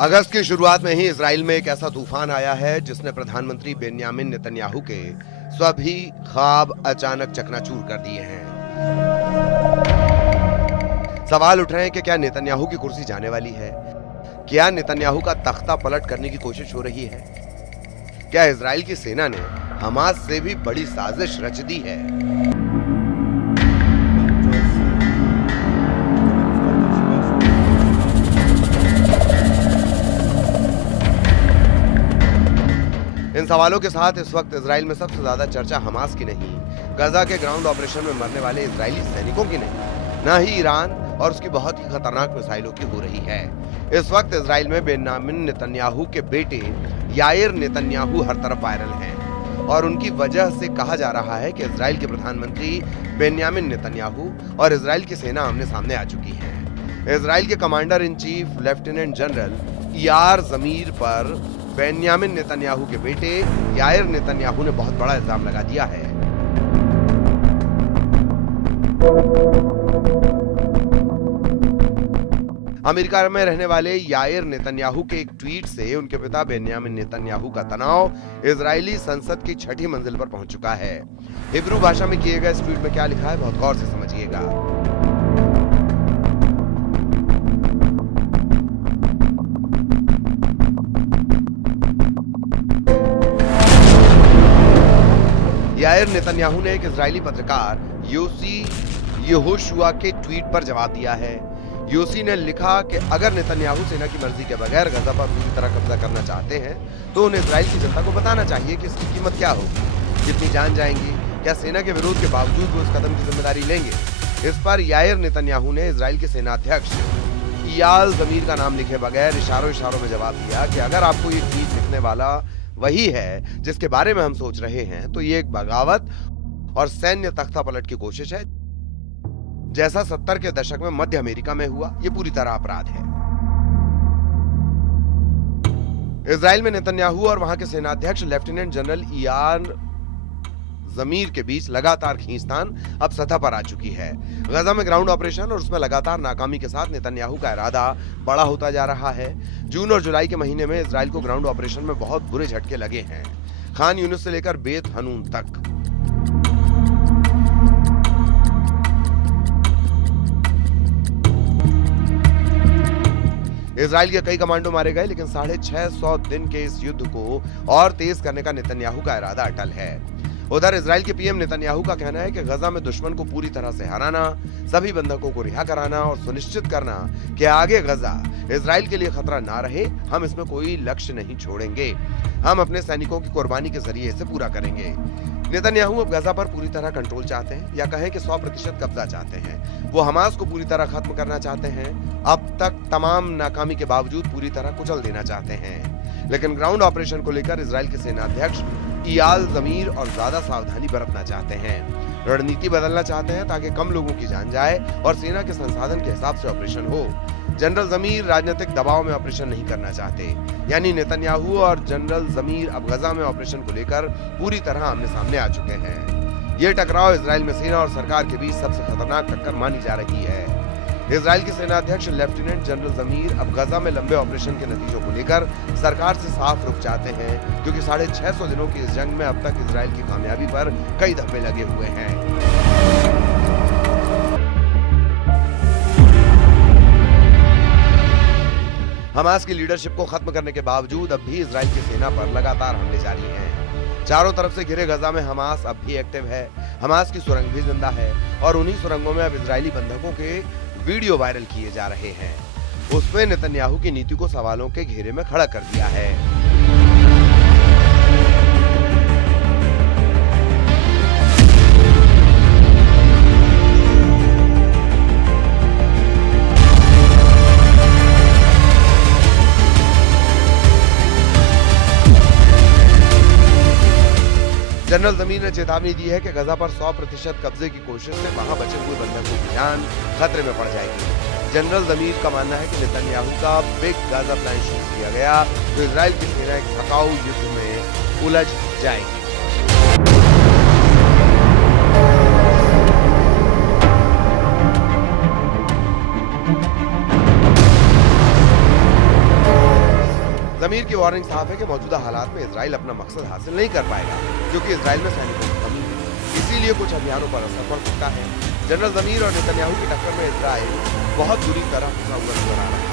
अगस्त की शुरुआत में ही इजराइल में एक ऐसा तूफान आया है जिसने प्रधानमंत्री बेन्यामिन नेतन्याहू के सभी ख्वाब अचानक चकनाचूर कर दिए हैं। सवाल उठ रहे हैं कि क्या नेतन्याहू की कुर्सी जाने वाली है? क्या नेतन्याहू का तख्ता पलट करने की कोशिश हो रही है? क्या इजराइल की सेना ने हमास से भी बड़ी साजिश रच दी है? इन सवालों के साथ इस वक्त इजराइल में सबसे ज्यादा चर्चा हमास की नहीं, गजा के ग्राउंड ऑपरेशन में मरने वाले इजरायली सैनिकों की नहीं, ना ही ईरान और उसकी बहुत ही खतरनाक मिसाइलों की हो रही है। इस वक्त इजराइल में बेन्यामिन नेतन्याहू के बेटे याइर नेतन्याहू हर तरफ वायरल हैं और उनकी वजह से कहा जा रहा है कि इजराइल के प्रधानमंत्री बेन्यामिन नेतन्याहू और इजराइल की सेना आमने सामने आ चुकी है। इजराइल के commander in chief lieutenant general यार जमीर पर बेन्यामिन नेतन्याहू के बेटे याइर नेतन्याहू ने बहुत बड़ा इल्जाम लगा दिया है। अमेरिका में रहने वाले याइर नेतन्याहू के एक ट्वीट से उनके पिता बेन्यामिन नेतन्याहू का तनाव इजरायली संसद की 6ठी मंजिल पर पहुंच चुका है। हिब्रू भाषा में किए गए इस ट्वीट में क्या लिखा है, बहुत गौर से समझिएगा। याइर नेतन्याहू ने एक इजरायली पत्रकार योसी यहोशुआ के ट्वीट पर जवाब दिया है। योसी ने लिखा कि अगर नेतन्याहू सेना की मर्जी के बगैर गजा पर पूरी तरह कब्जा करना चाहते हैं तो उन्हें इजराइल की जनता को बताना चाहिए कि इसकी कीमत क्या होगी, कितनी जान जाएंगी, क्या सेना के विरोध के बावजूद वो इस कदम की जिम्मेदारी लेंगे। इस पर याइर नेतन्याहू ने इजराइल के सेनाध्यक्ष इयाल जमीर का नाम लिखे बगैर इशारों में जवाब दिया कि अगर आपको ये ट्वीट लिखने वाला वही है जिसके बारे में हम सोच रहे हैं तो ये एक बगावत और सैन्य तख्ता पलट की कोशिश है, जैसा 70 के दशक में मध्य अमेरिका में हुआ। ये पूरी तरह अपराध है। इजराइल में नेतन्याहू और वहां के सेनाध्यक्ष लेफ्टिनेंट जनरल इयाल जमीर के बीच लगातार खींचतान अब सतह पर आ चुकी है। गजा में ग्राउंड ऑपरेशन और उसमें लगातार नाकामी के साथ नेतन्याहू का इरादा बड़ा होता जा रहा है। जून और जुलाई के महीने में इजराइल को ग्राउंड ऑपरेशन में बहुत बुरे झटके लगे हैं, खान यूनिस से लेकर बेत हनून तक। इजराइल के कई कमांडो मारे गए, लेकिन 650 दिन के इस युद्ध को और तेज करने का नेतन्याहू का इरादा अटल है। उधर इजराइल के पीएम नेतन्याहू का कहना है कि गजा में दुश्मन को पूरी तरह से हराना, सभी बंधकों को रिहा कराना और सुनिश्चित करना कि आगे गजा इजराइल के लिए खतरा ना रहे। हम इसमें कोई लक्ष्य नहीं छोड़ेंगे, हम अपने सैनिकों की कुर्बानी के जरिए इसे पूरा करेंगे। नेतन्याहू अब गजा पर पूरी तरह कंट्रोल चाहते हैं, या कहें कि 100% कब्जा चाहते हैं। वो हमास को पूरी तरह खत्म करना चाहते हैं, अब तक तमाम नाकामी के बावजूद पूरी तरह कुचल देना चाहते हैं। लेकिन ग्राउंड ऑपरेशन को लेकर इजराइल के सेनाध्यक्ष इयाल जमीर और ज्यादा सावधानी बरतना चाहते हैं, रणनीति बदलना चाहते हैं ताकि कम लोगों की जान जाए और सेना के संसाधन के हिसाब से ऑपरेशन हो। जनरल जमीर राजनीतिक दबाव में ऑपरेशन नहीं करना चाहते, यानी नेतन्याहू और जनरल जमीर अब गजा में ऑपरेशन को लेकर पूरी तरह आमने सामने आ चुके हैं। ये टकराव इजराइल में सेना और सरकार के बीच सबसे खतरनाक टक्कर मानी जा रही है। इजराइल के सेनाध्यक्ष लेफ्टिनेंट जनरल जमीर अब गजा में लंबे ऑपरेशन के नतीजों को लेकर सरकार से साफ रुख चाहते हैं, क्योंकि 650 दिनों की इस जंग में अब तक इजराइल की कामयाबी पर कई धब्बे लगे हुए हैं। हमास की लीडरशिप को खत्म करने के बावजूद अब भी इजराइल की सेना पर लगातार हमले जारी हैं। चारों तरफ से घिरे गजा में हमास अब भी एक्टिव है। हमास की सुरंग भी जिंदा है और उन्हीं सुरंगों में अब इजरायली बंधकों के वीडियो वायरल किए जा रहे हैं। उसमें नेतन्याहू की नीति को सवालों के घेरे में खड़ा कर दिया है। जनरल जमीर ने चेतावनी दी है कि गजा पर 100% कब्जे की कोशिश से वहां बचे हुए बंधकों की जान खतरे में पड़ जाएगी। जनरल जमीर का मानना है कि नेतन्याहू का बिग गाजा प्लान शुरू किया गया तो इजराइल की सेना एक थकाऊ युद्ध में उलझ जाएगी। वार्निंग साफ है कि मौजूदा हालात में इजराइल अपना मकसद हासिल नहीं कर पाएगा, क्योंकि इजराइल में सैनिकों की कमी है। इसीलिए कुछ अभियानों पर असर पड़ सकता है। जनरल जमीर और नेतन्याहू की टक्कर में इजराइल बहुत बुरी तरह फंसा हुआ नजर आ रहा है,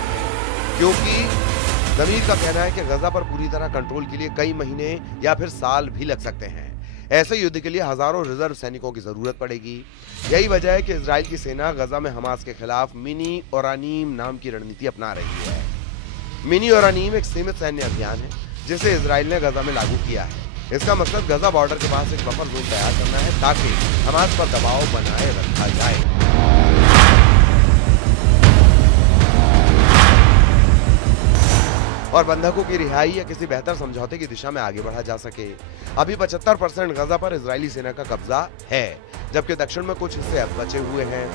क्योंकि जमीर का कहना है कि गजा पर पूरी तरह कंट्रोल के लिए कई महीने या फिर साल भी लग सकते हैं। ऐसे युद्ध के लिए हजारों रिजर्व सैनिकों की जरूरत पड़ेगी। यही वजह है कि इजराइल की सेना गजा में हमास के खिलाफ मिनी ओरानीम नाम की रणनीति अपना रही है। मिनी ओरानीम एक सीमित सैन्य अभियान है जिसे इजराइल ने गजा में लागू किया है। इसका मकसद गजा बॉर्डर के पास एक बफर जोन तैयार करना है ताकि हमास पर दबाव बनाए रखा जाए। और बंधकों की रिहाई या किसी बेहतर समझौते की दिशा में आगे बढ़ा जा सके। अभी 75% गजा पर इजरायली सेना का कब्जा है, जबकि दक्षिण में कुछ हिस्से अब बचे हुए हैं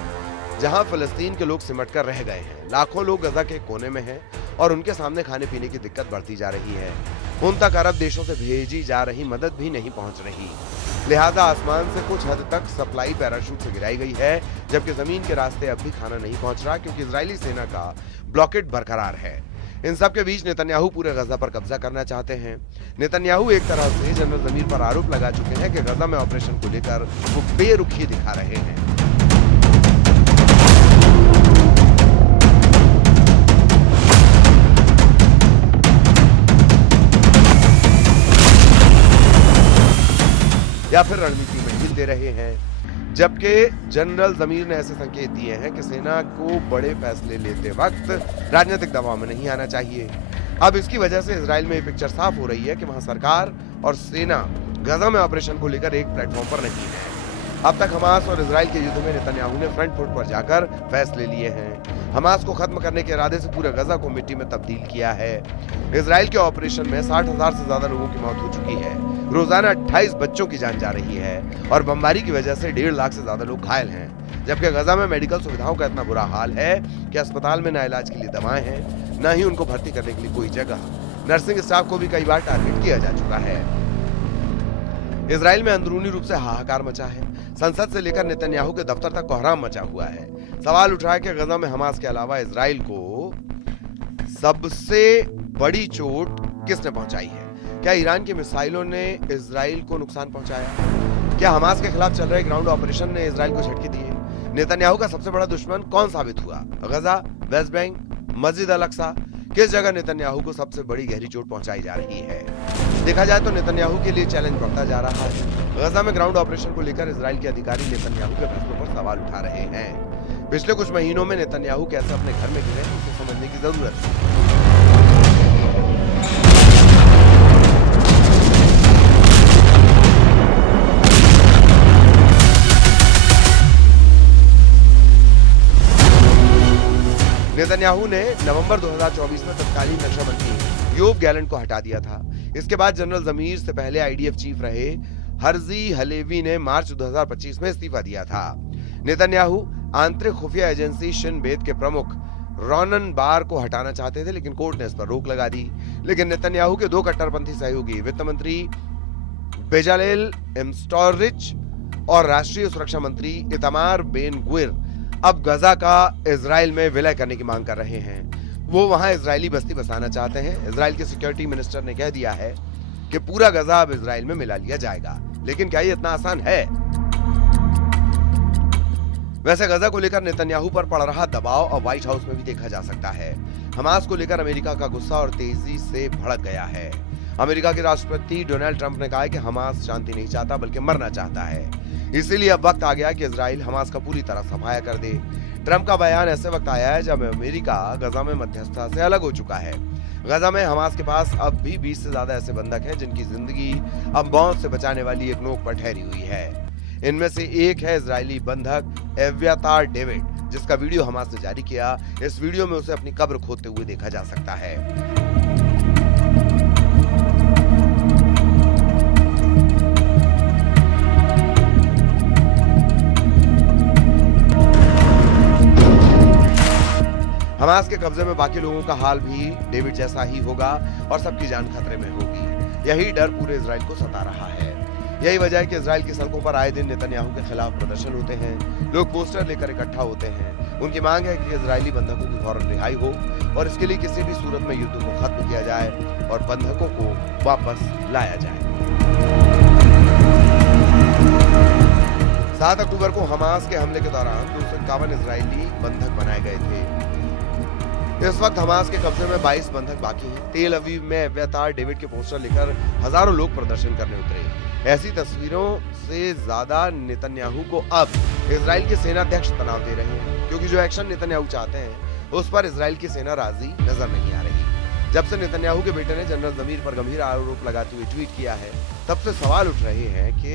जहां फिलिस्तीन के लोग सिमट कर रह गए हैं। लाखों लोग गजा के कोने में हैं और उनके सामने खाने पीने की दिक्कत बढ़ती जा रही है। उन तक अरब देशों से भेजी जा रही मदद भी नहीं पहुंच रही, लिहाजा आसमान से कुछ हद तक सप्लाई पैराशूट से गिराई गई है, जबकि जमीन के रास्ते अब भी खाना नहीं पहुंच रहा, क्योंकि इजरायली सेना का ब्लॉकेड बरकरार है। इन सब के बीच नेतन्याहू पूरे गजा पर कब्जा करना चाहते हैं। नेतन्याहू एक तरह से जनरल जमीर पर आरोप लगा चुके हैं कि गजा में ऑपरेशन को लेकर वो बेरुखी दिखा रहे हैं। या फिर रणनीति में ढील दे रहे हैं, जबकि जनरल जमीर ने ऐसे संकेत दिए हैं कि सेना को बड़े फैसले लेते वक्त राजनीतिक दबाव में नहीं आना चाहिए। अब इसकी वजह से इजराइल में ये पिक्चर साफ हो रही है कि वहां सरकार और सेना गजा में ऑपरेशन को लेकर एक प्लेटफॉर्म पर नहीं है। अब तक हमास और इजराइल के युद्ध में नेतन्याहू ने फ्रंट फुट पर जाकर फैसले लिए हैं। हमास को खत्म करने के इरादे से पूरे गजा को मिट्टी में तब्दील किया है। इजराइल के ऑपरेशन में 60,000 से ज्यादा लोगों की मौत हो चुकी है। रोजाना 28 बच्चों की जान जा रही है और बमबारी की वजह से 1.5 लाख से ज्यादा लोग घायल हैं। जबकि गजा में मेडिकल सुविधाओं का इतना बुरा हाल है कि अस्पताल में न इलाज के लिए दवाएं हैं, न ही उनको भर्ती करने के लिए कोई जगह। नर्सिंग स्टाफ को भी कई बार टारगेट किया जा चुका है। इजराइल में अंदरूनी रूप से हाहाकार मचा है। संसद से लेकर नेतन्याहू के दफ्तर तक कोहराम मचा हुआ है। सवाल उठा है कि गजा में हमास के अलावा इजराइल को सबसे बड़ी चोट किसने पहुंचाई है? क्या ईरान की मिसाइलों ने इजराइल को नुकसान पहुंचाया? क्या हमास के खिलाफ चल रहे ग्राउंड ऑपरेशन ने इजराइल को झटके दिए? नेतन्याहू का सबसे बड़ा दुश्मन कौन साबित हुआ? गजा, वेस्ट बैंक, मस्जिद अल अक्सा? किस जगह नेतन्याहू को सबसे बड़ी गहरी चोट पहुंचाई जा रही है? देखा जाए तो नेतन्याहू के लिए चैलेंज बढ़ता जा रहा है। गजा में ग्राउंड ऑपरेशन को लेकर इजराइल के अधिकारी नेतन्याहू के फैसलों पर सवाल उठा रहे हैं। पिछले कुछ महीनों में नेतन्याहू कैसे अपने घर में गिरे, उसे समझने की जरूरत है। नेतन्याहू ने नवंबर 2024 में तत्कालीन रक्षा मंत्री योव गैलेंट को हटा दिया था। इसके बाद जनरल जमीर से पहले आईडीएफ चीफ रहे हर्जी हलेवी ने मार्च 2025 में इस्तीफा दिया था। नेतन्याहू आंतरिक खुफिया एजेंसी शिन बेत के प्रमुख रोनन बार को हटाना चाहते थे, लेकिन कोर्ट ने इस पर रोक लगा दी। लेकिन नेतन्याहू के 2 कट्टरपंथी सहयोगी वित्त मंत्री बेजालेल एम्स्टोरिच और राष्ट्रीय सुरक्षा मंत्री इतामार बेन गुविर अब गजा का इजराइल में विलय करने की मांग कर रहे हैं। वो वहां इजरायली बस्ती बसाना चाहते हैं। इजराइल के सिक्योरिटी मिनिस्टर ने कह दिया है कि पूरा गजा अब इजराइल में मिला लिया जाएगा। लेकिन क्या ये इतना आसान है? वैसे गजा को लेकर नेतन्याहू पर पड़ रहा दबाव अब व्हाइट हाउस में भी देखा जा सकता है। हमास को लेकर अमेरिका का गुस्सा और तेजी से भड़क गया है। अमेरिका के राष्ट्रपति डोनाल्ड ट्रंप ने कहा है कि हमास शांति नहीं चाहता बल्कि मरना चाहता है। इसीलिए अब वक्त आ गया कि इजराइल हमास का पूरी तरह सफाया कर दे। ट्रंप का बयान ऐसे वक्त आया है जब अमेरिका गजा में मध्यस्थता से अलग हो चुका है। गजा में हमास के पास अब भी 20 से ज्यादा ऐसे बंधक हैं जिनकी जिंदगी अब मौत से बचाने वाली एक नोक पर ठहरी हुई है। इनमें से एक है इजरायली बंधक एव्यातार डेविड, जिसका वीडियो हमास ने जारी किया। इस वीडियो में उसे अपनी कब्र खोदते हुए देखा जा सकता है। हमास के कब्जे में बाकी लोगों का हाल भी डेविड जैसा ही होगा और सबकी जान खतरे में होगी। यही डर पूरे इजराइल को सता रहा है। यही वजह है कि इजराइल की सड़कों पर आए दिन नेतन्याहू के खिलाफ प्रदर्शन होते हैं। लोग पोस्टर लेकर इकट्ठा होते हैं। उनकी मांग है कि इजरायली बंधकों की फौरन रिहाई हो और इसके लिए किसी भी सूरत में युद्ध को खत्म किया जाए और बंधकों को वापस लाया जाए। 7 अक्टूबर को हमास के हमले के दौरान 251 इजरायली बंधक बनाए गए थे। इस वक्त हमास के कब्जे में 22 बंधक बाकी हैं। तेल अवीव में एब्यातार डेविड के पोस्टर लेकर हजारों लोग प्रदर्शन करने उतरे। ऐसी तस्वीरों से ज्यादा नेतन्याहू को अब इजराइल के सेनाध्यक्ष तनाव दे रहे हैं, क्योंकि जो एक्शन नेतन्याहू चाहते हैं उस पर इजराइल की सेना राजी नजर नहीं आ रही। जब से नेतन्याहू के बेटे ने जनरल जमीर पर गंभीर आरोप लगाते हुए ट्वीट किया है, तब से सवाल उठ रहे हैं कि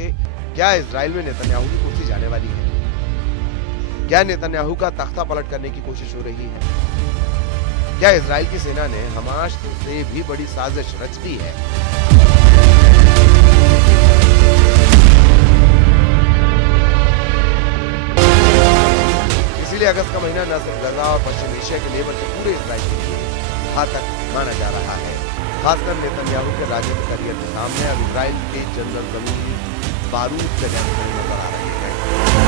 क्या इजराइल में नेतन्याहू की कुर्सी जाने वाली है? क्या नेतन्याहू का तख्ता पलट करने की कोशिश हो रही है? क्या इजराइल की सेना ने हमास से भी बड़ी साजिश रच दी है? इसीलिए अगस्त का महीना न सिर्फ गजा और पश्चिम एशिया के लिए बल्कि पूरे इजराइल के लिए घातक माना जा रहा है। खासकर नेतन्याहू के राजनीतिक करियर के सामने अब इजराइल के जनरल जमीर बारूद से नजर आ रहे हैं।